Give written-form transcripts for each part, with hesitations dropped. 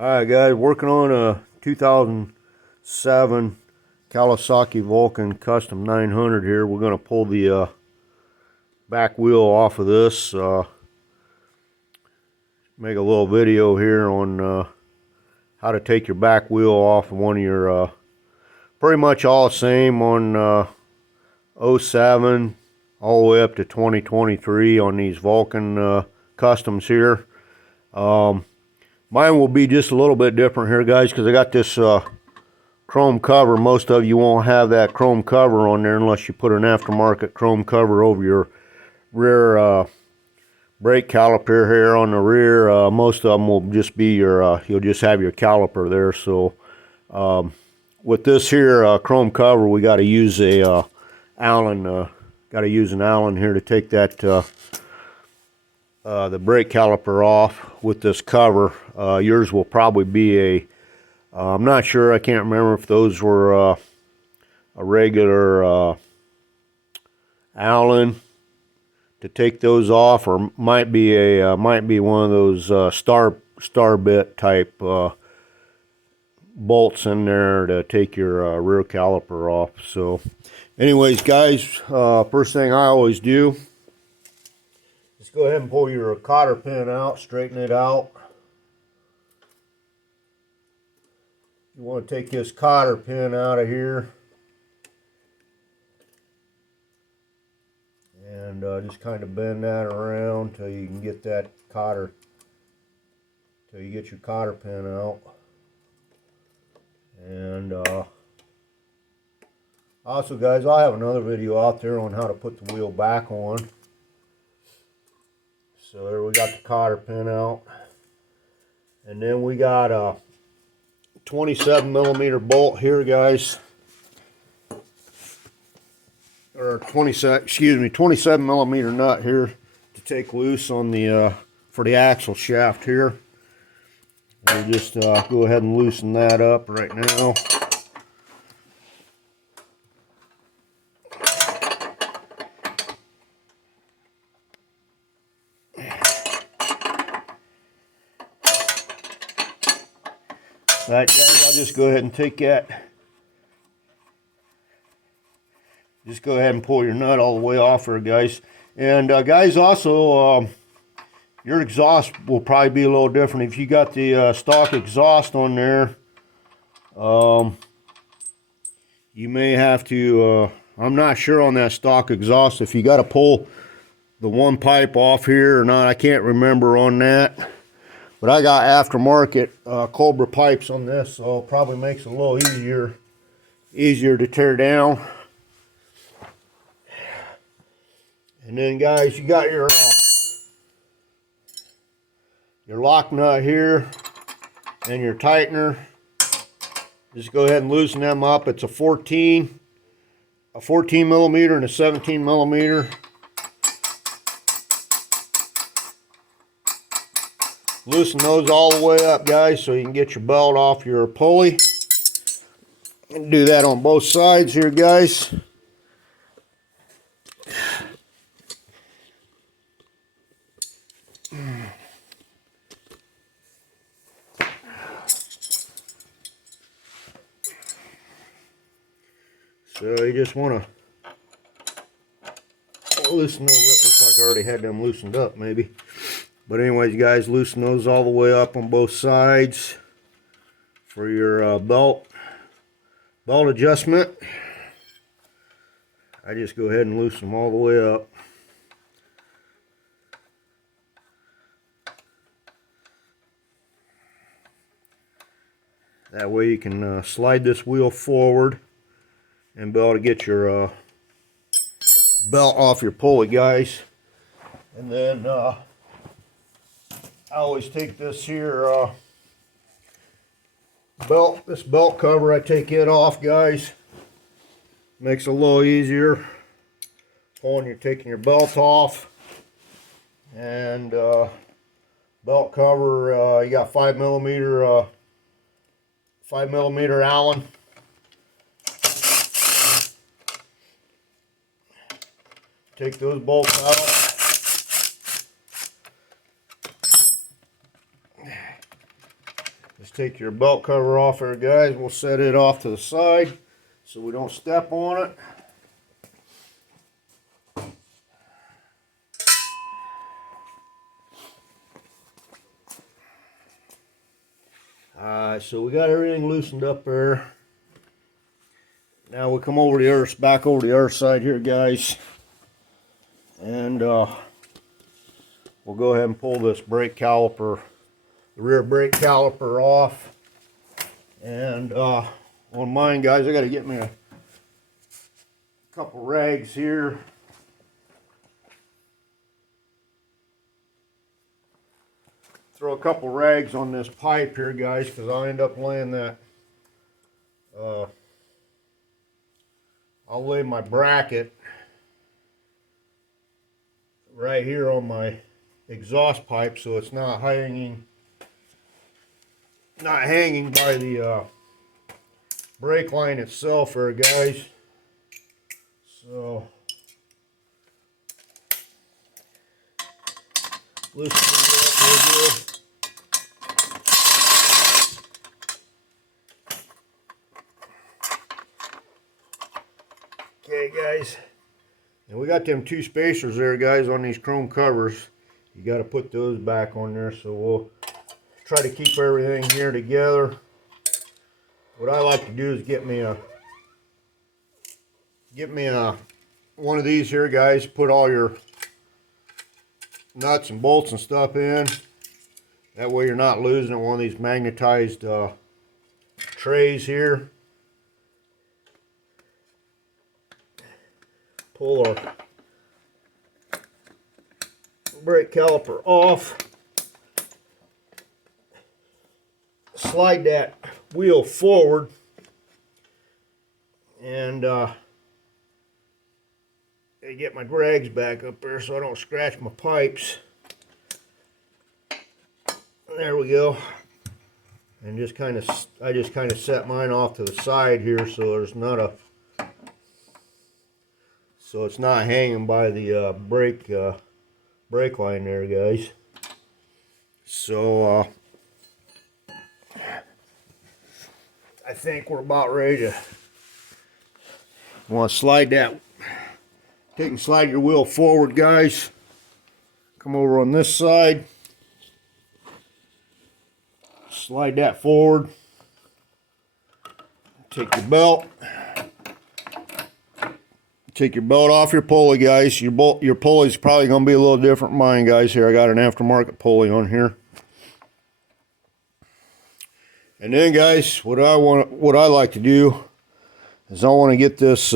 Alright guys, working on a 2007 Kawasaki Vulcan Custom 900 here. We're going to pull the back wheel off of this. Make a little video here on how to take your back wheel off of one of your, pretty much all the same on 07 all the way up to 2023 on these Vulcan Customs here. Mine will be just a little bit different here, guys, because I got this chrome cover. Most of you won't have that chrome cover on there unless you put an aftermarket chrome cover over your rear brake caliper here on the rear. Most of them will just be your, you'll just have your caliper there. So with this here chrome cover, we got to use a Allen, got to use an Allen here to take that the brake caliper off with this cover. Yours will probably be a, I'm not sure, I can't remember if those were a regular Allen to take those off, or might be one of those star bit type bolts in there to take your rear caliper off. So anyways guys, first thing I always do, just go ahead and pull your cotter pin out, straighten it out. You want to take this cotter pin out of here and just kind of bend that around till you can get that cotter, till you get your cotter pin out. And also guys, I have another video out there on how to put the wheel back on. So there we got the cotter pin out, and then we got a 27mm bolt here, guys, or 27mm nut here to take loose on the for the axle shaft here. We'll just go ahead and loosen that up right now. Alright guys, I'll just go ahead and take that. Just go ahead and pull your nut all the way off there, guys. And guys, also, your exhaust will probably be a little different. If you got the stock exhaust on there, you may have to, I'm not sure on that stock exhaust if you got to pull the one pipe off here or not. I can't remember on that. But I got aftermarket Cobra pipes on this, so it probably makes it a little easier to tear down. And then guys, you got your lock nut here and your tightener. Just go ahead and loosen them up. It's a 14mm and a 17mm. Loosen those all the way up, guys, so you can get your belt off your pulley. And do that on both sides here, guys. So you just want to loosen those up. Looks like I already had them loosened up, maybe. But anyways, guys, loosen those all the way up on both sides for your belt adjustment. I just go ahead and loosen them all the way up. That way you can slide this wheel forward and be able to get your belt off your pulley, guys. And then I always take this here this belt cover, I take it off, guys. Makes it a little easier when you're taking your belt off. And belt cover, you got 5mm Allen. Take those bolts out. Just take your belt cover off there, guys. We'll set it off to the side so we don't step on it. Alright, so we got everything loosened up there. Now we come over the other, back over the other side here, guys. And we'll go ahead and pull this brake caliper, the rear brake caliper off. And on mine, guys, I got to get me a couple rags here. Throw a couple rags on this pipe here, guys, because I'll end up laying that. I'll lay my bracket right here on my exhaust pipe, so it's not hanging by the brake line itself there, guys. So loosen it up real good. Okay, guys, and we got them two spacers there, guys, on these chrome covers. You got to put those back on there, so we'll try to keep everything here together. What I like to do is get me a one of these here, guys. Put all your nuts and bolts and stuff in. That way you're not losing one of these magnetized trays here. Pull our brake caliper off. Slide that wheel forward, and I get my rags back up there so I don't scratch my pipes. There we go. And I just kind of set mine off to the side here so there's not a so it's not hanging by the brake line there, guys. So I think we're about ready to. You want to slide that. Take and slide your wheel forward, guys. Come over on this side. Slide that forward. Take your belt. Take your belt off your pulley, guys. Your pulley is probably going to be a little different than mine, guys. Here, I got an aftermarket pulley on here. And then, guys, what I like to do is I want to get this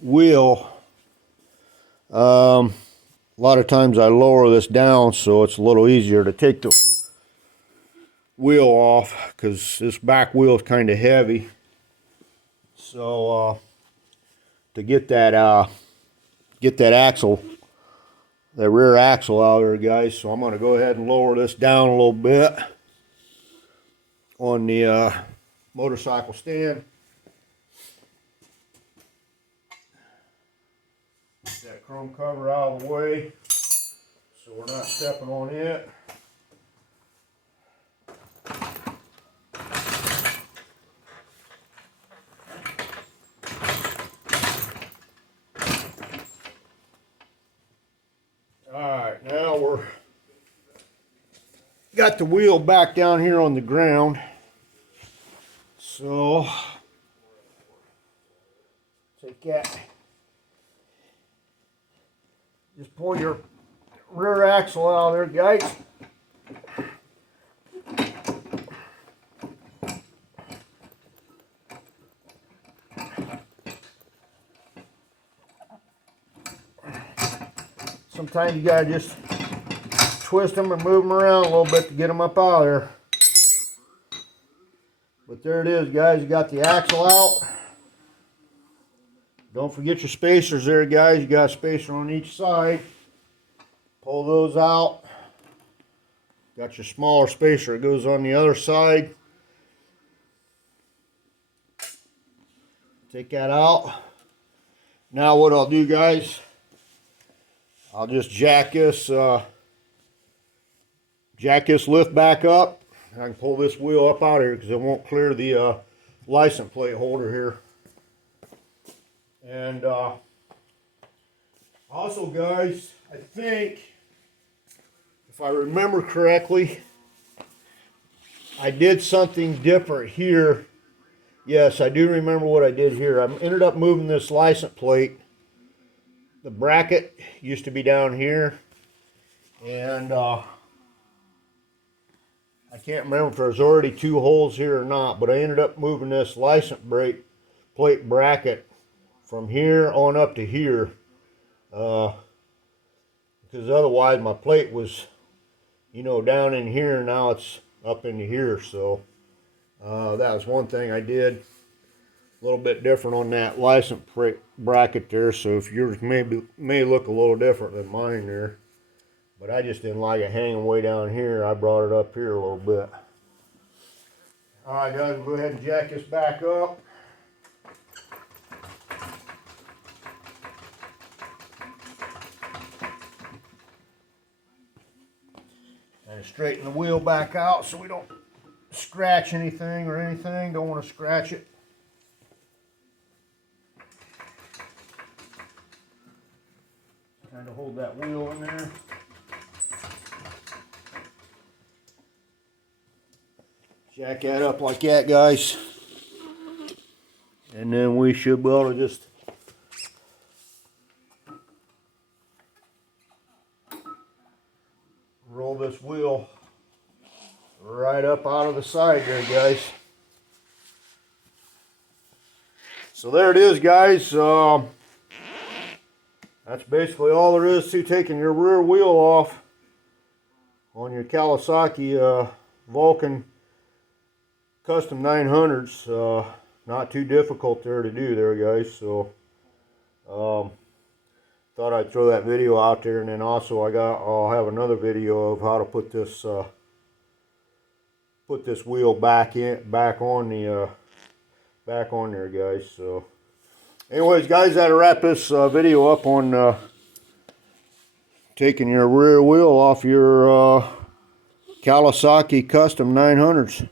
wheel. A lot of times I lower this down so it's a little easier to take the wheel off because this back wheel is kind of heavy. So to get that axle, the rear axle out there, guys. So I'm going to go ahead and lower this down a little bit on the motorcycle stand. Get that chrome cover out of the way so we're not stepping on it. Alright, now we're got the wheel back down here on the ground. So take that. Just pull your rear axle out of there, guys. Sometimes you gotta just twist them and move them around a little bit to get them up out of there. But there it is, guys. You got the axle out. Don't forget your spacers there, guys. You got a spacer on each side. Pull those out. Got your smaller spacer that goes on the other side. Take that out. Now what I'll do, guys, I'll just jack this jack this lift back up. I can pull this wheel up out of here because it won't clear the license plate holder here. And also, guys, I think, if I remember correctly, I did something different here. Yes, I do remember what I did here. I ended up moving this license plate. The bracket used to be down here, and I can't remember if there's already 2 holes here or not, but I ended up moving this license plate bracket from here on up to here, because otherwise my plate was, you know, down in here, and now it's up into here. So that was one thing I did a little bit different on that license plate bracket there. So if yours may look a little different than mine there, but I just didn't like it hanging way down here. I brought it up here a little bit. All right, guys, we'll go ahead and jack this back up. And straighten the wheel back out so we don't scratch anything or anything. Don't want to scratch it. Kind of hold that wheel in there. Jack that up like that, guys. And then we should be able to just roll this wheel right up out of the side there, guys. So there it is, guys. That's basically all there is to taking your rear wheel off on your Kawasaki Vulcan Custom 900s. Not too difficult there to do there, guys. So thought I'd throw that video out there, and then also I'll have another video of how to put this wheel back on there, guys. So anyways, guys, that'll wrap this video up on taking your rear wheel off your Kawasaki Custom 900s.